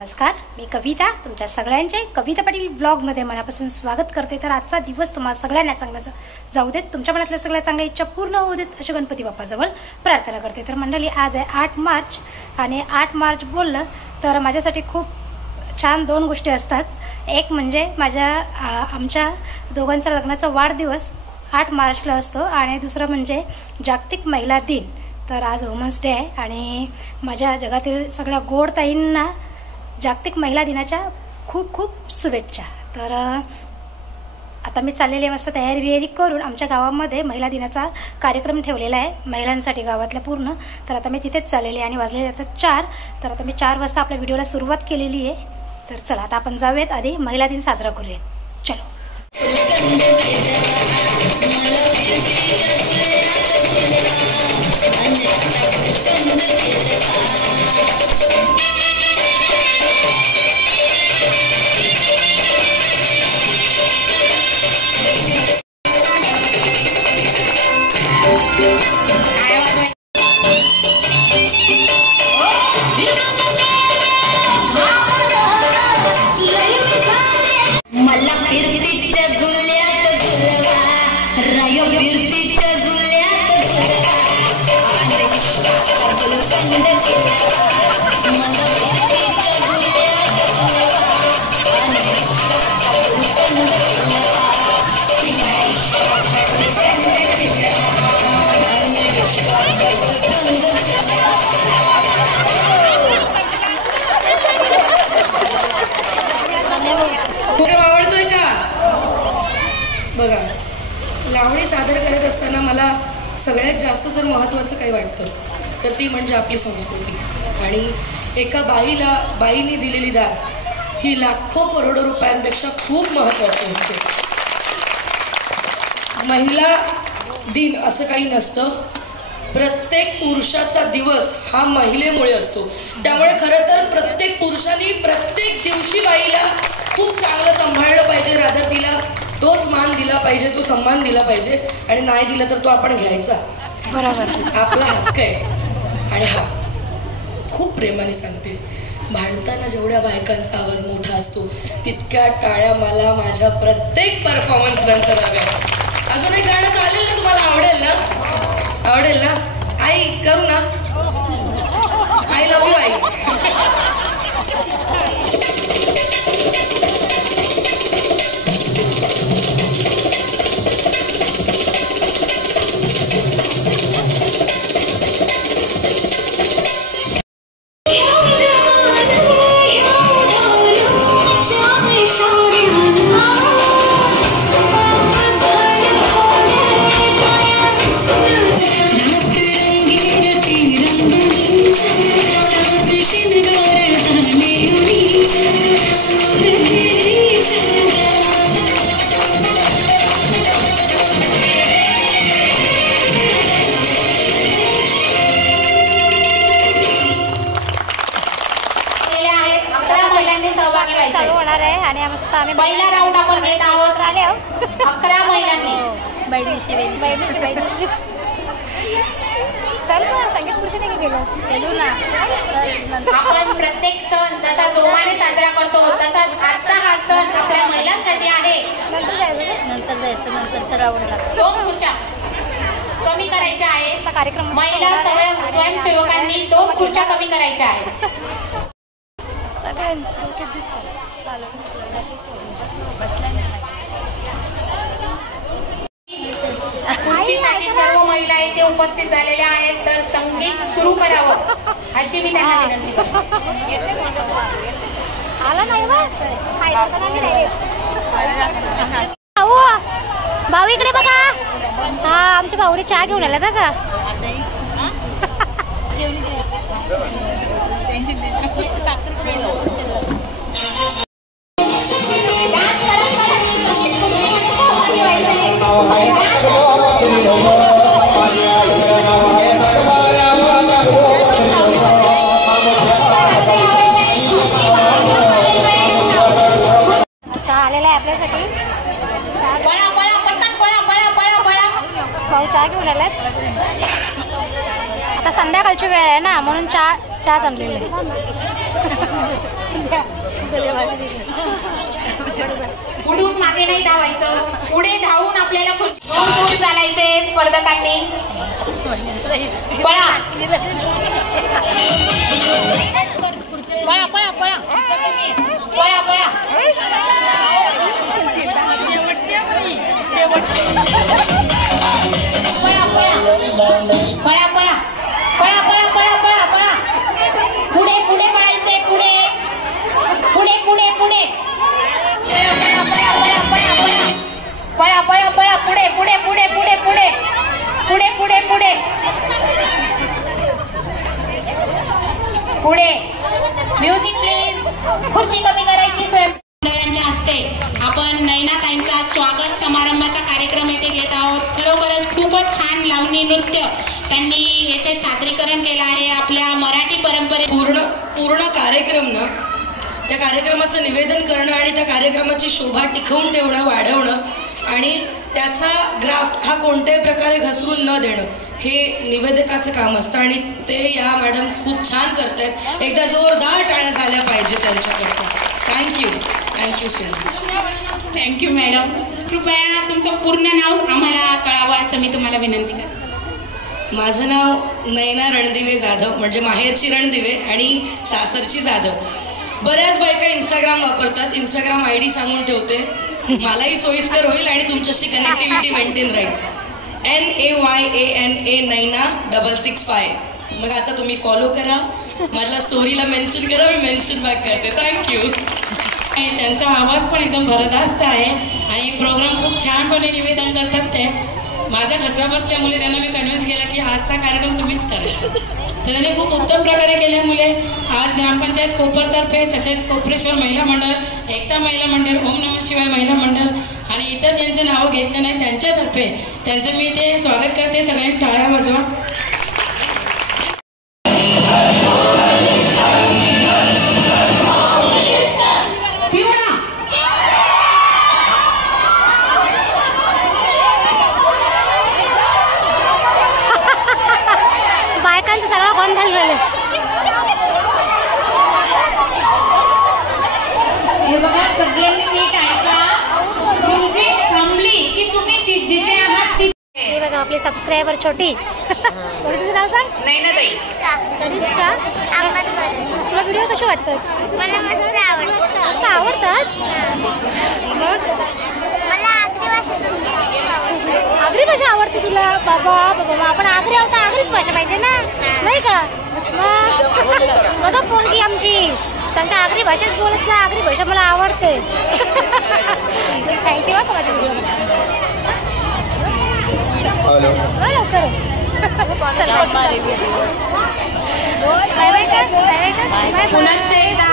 नमस्कार, मी कविता तुमच्या सगळ्यांचे कविता पाटील ब्लॉगमध्ये मनापासून स्वागत करते। तर आजचा दिवस तुम्हाला सगळ्यांना चांगला जाऊ देत, तुमच्या मनातल्या सगळ्या चांगल्या इच्छा पूर्ण होऊ देत अशी गणपती बाप्पाजवळ प्रार्थना करते। तर मंडळी, आज आहे 8 मार्च आणि 8 मार्च बोललं तर माझ्यासाठी खूप छान दोन गोष्टी असतात। एक म्हणजे आमच्या दोघांचा लग्नाचा वाढदिवस 8 मार्चला असतो आणि दुसरं म्हणजे जागतिक महिला दिन। तर आज वुमन्स डे आहे आणि माझ्या जगातील सगळ्या गोड ताईंना जागतिक महिला दिनाच्या खूप खूप शुभेच्छा। तर आता मी चाललेली मस्त तयारी करून आमच्या गावामध्ये महिला दिनाचा कार्यक्रम ठेवलेला आहे महिलांसाठी गावातल्या पूर्ण। तर आता मी तिथेच चाललेली आणि वाजले आता 4। तर आता मी 4 वाजता आपल्या व्हिडिओला सुरुवात केलेली आहे। तर चला आता आपण जाऊयात, आधी महिला दिन साजरा करूयात। चलो। मला फिरतीच्या झुल्यात झुलवा, रायो फिरतीच्या झुल्यात झुलवा, आणि गुलकंद केला मला फिरतीच्या झुल्यात झुलवा, आणि गुलकंद प्रोग्राम आवडतोय का? बघा, लावणी सादर करत असताना मला सगळ्यात जास्त जर महत्त्वाचं काही वाटतं तर ती म्हणजे आपली संस्कृती। आणि एका बाईने दिलेली दाद ही लाखो करोडो रुपयांपेक्षा खूप महत्त्वाची असते। महिला दिन असं काही नसतं, प्रत्येक पुरुषाचा दिवस हा महिलेमुळे असतो। त्यामुळे खरं तर प्रत्येक पुरुषांनी प्रत्येक दिवशी बाईला खूप चांगलं सांभाळलं पाहिजे, रादर तिला तोच मान दिला पाहिजे, तो सन्मान दिला पाहिजे। आणि नाही दिला तर तो आपण घ्यायचा, बरोबर, आपला हक्क आहे। आणि हा खूप प्रेमाने सांगते, भांडताना जेवढ्या बायकांचा आवाज मोठा असतो तितक्या टाळ्या मला माझ्या प्रत्येक परफॉर्मन्स नंतर हव्या। अजून एक गाणं चालेल ना? तुम्हाला आवडेल ना? आवडेल ना? आई करू ना? आय लव्ह यू आई। पहिला राऊंड आपण घेत आहोत। 11 महिलांनी आपण प्रत्येक सण जसा जोमाने साजरा करतो तसाच आजचा हा सण आपल्या महिलांसाठी आहे। नंतर जायचं राऊंडला 2 खुर्च्या कमी करायच्या आहेत। महिला स्वयंसेवकांनी 2 खुर्च्या कमी करायच्या आहेत। खुर्चीसाठी सर्व महिला इथे उपस्थित झालेल्या आहेत, तर संगीत सुरू करावं अशी मी त्यांना विनंती करते। भाऊ इकडे बघा, हा आमच्या भाऊने चहा घेऊन आला बघा। चहा आलेला आहे आपल्यासाठी। भाऊ चहा घेऊन आलात। आता संध्याकाळ संध्याकाळची वेळ आहे ना, म्हणून चहा आणलेले. पुढून मागे नाही धावायचं, पुढे धावून आपल्याला दूर चालायचे स्पर्धकांनी. पळा पळा पळा पळा पळा पळा. पळा पळा पळा पळा पळा पळा पळा. पुढे पुढे पळायचे, पुढे पुढे पुढे पुढे. पळा पळा पळा पुढे पुढे पुढे पुढे पुढे पुढे पुढे पुढे पुढे. Music please. खुर्ची कमी करायची. स्वयंमंडळांच्या हस्ते आपण नयनाताईंचा स्वागत समारंभाचा कार्यक्रम येथे घेत आहोत. खरोखरच खूपच छान लावणी नृत्य त्यांनी येथे सादरीकरण केलं आहे आपल्या मराठी परंपरे. पूर्ण कार्यक्रम ना, त्या कार्यक्रमाचं निवेदन करणं आणि त्या कार्यक्रमाची शोभा टिकवून ठेवणं, वाढवणं आणि त्याचा ग्राफ्ट हा कोणत्याही प्रकारे घसरून न देणं हे निवेदकाचं काम असतं आणि ते या मॅडम खूप छान करतायत. एकदा जोरदार टाळ्या झाल्या पाहिजे त्यांच्याकरता. Thank you so much. Thank you madam. कृपया तुमचं पूर्ण नाव आम्हाला कळावं असं मी तुम्हाला विनंती करते. माझं नाव नयना रणदिवे जाधव, म्हणजे माहेरची रणदिवे आणि सासरची जाधव. बऱ्याच बायका इंस्टाग्राम वापरतात. इंस्टाग्राम ID सांगून ठेवते, मलाही सोयीस्कर होईल आणि तुमच्याशी कनेक्टिव्हिटी मेंटेन राहील. NAYANA नैना 665. मग आता तुम्ही फॉलो करा, मला स्टोरीला मेन्शन करा, मी मेन्शन बॅक करते. थँक्यू. त्यांचा आवाज पण एकदम भरदास्त आहे आणि प्रोग्राम खूप छानपणे निवेदन करतात. ते माझा घसा बसल्यामुळे त्यांना मी कन्व्हिन्स केला की आजचा कार्यक्रम तुम्हीच करायचा. तर त्यांनी खूप उत्तम प्रकारे केल्यामुळे आज ग्रामपंचायत कोपरतर्फे, तसेच कोपरेश्वर महिला मंडळ, एकता महिला मंडळ, ओम नमः शिवाय महिला मंडळ आणि इतर ज्यांचे नावं घेतले नाही त्यांच्यातर्फे त्यांचं मी ते स्वागत करते. सगळ्यांनी टाळ्या वाजवा. बायकांचं सगळं गोंधळ झालं. हे बघा, सगळ्यांनी नीट ऐका. म्युझिक थांबली की तुम्ही जिथे आहात तिथे. हे बघा आपली सबस्क्रायबर छोटी. तुझं नाव सांग. नैनाताई. कनिष्का. तुला व्हिडिओ कसे वाटतात? मला मस्त आवडतं. मस्त आवडतात. मग मला आगरी भाषा आगरी भाषा आवडते तुला? बाबा बाबा, आपण आगरी आहोत, आगरीच भाषा पाहिजे ना, नाही का? मग बघा पोरगी आमची सांगता आगरी भाषाच बोलत जा. आगरी भाषा मला आवडते. थँक्यू. पुनश्च एकदा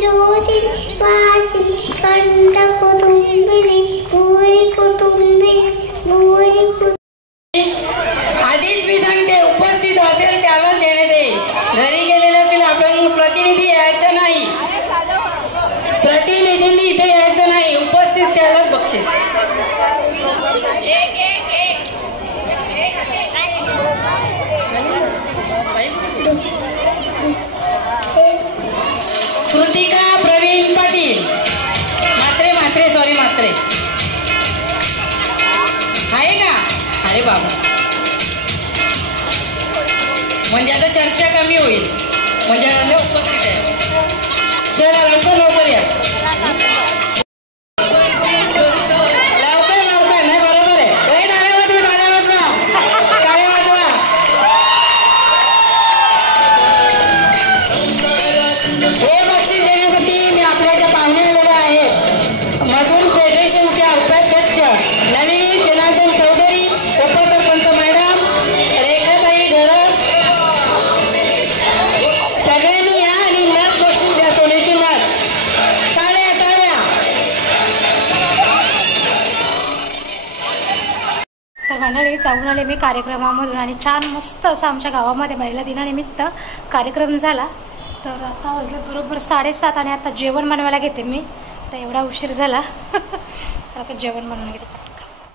ज्योतिः वासिनी कंठकुटुंबिनी भूरि कुटुंबिनी भूरि आधीच मी सांगते, उपस्थित असेल त्यालाच देण्यात येईल. घरी गेलेले असेल आपण प्रतिनिधी यायचं नाही, प्रतिनिधींनी इथे यायचं नाही, उपस्थित त्यालाच बक्षीस. कृतिका प्रवीण पाटील, मात्रे सॉरी मात्रे आहे का? अरे बाबा, म्हणजे आता चर्चा कमी होईल, म्हणजे उपस्थित आहे. चला लवकर या. लवकर नाही, बरोबर आहे. टाळ्या वाजवा. हे बक्षीस देण्यासाठी मी आपल्याच्या पाहुणे आलेले आहेत. मजूर फेडरेशनच्या उपाध्यक्ष नलिनी जनार्दन चौधरी, उपसरपंच मॅडम रेखाताई घरत, सगळ्यांनी या आणि नथ बक्षीस द्या, सोन्याची नथ. टाळ्या. तर मंडळी, जाऊन आले मी कार्यक्रमामधून आणि छान मस्त असं आमच्या गावामध्ये महिला दिनानिमित्त कार्यक्रम झाला. तर आता वाजले बरोबर 7:30 आणि आता जेवण बनवायला घेते मी. तर एवढा उशीर झाला तर आता जेवण बनवून घेते.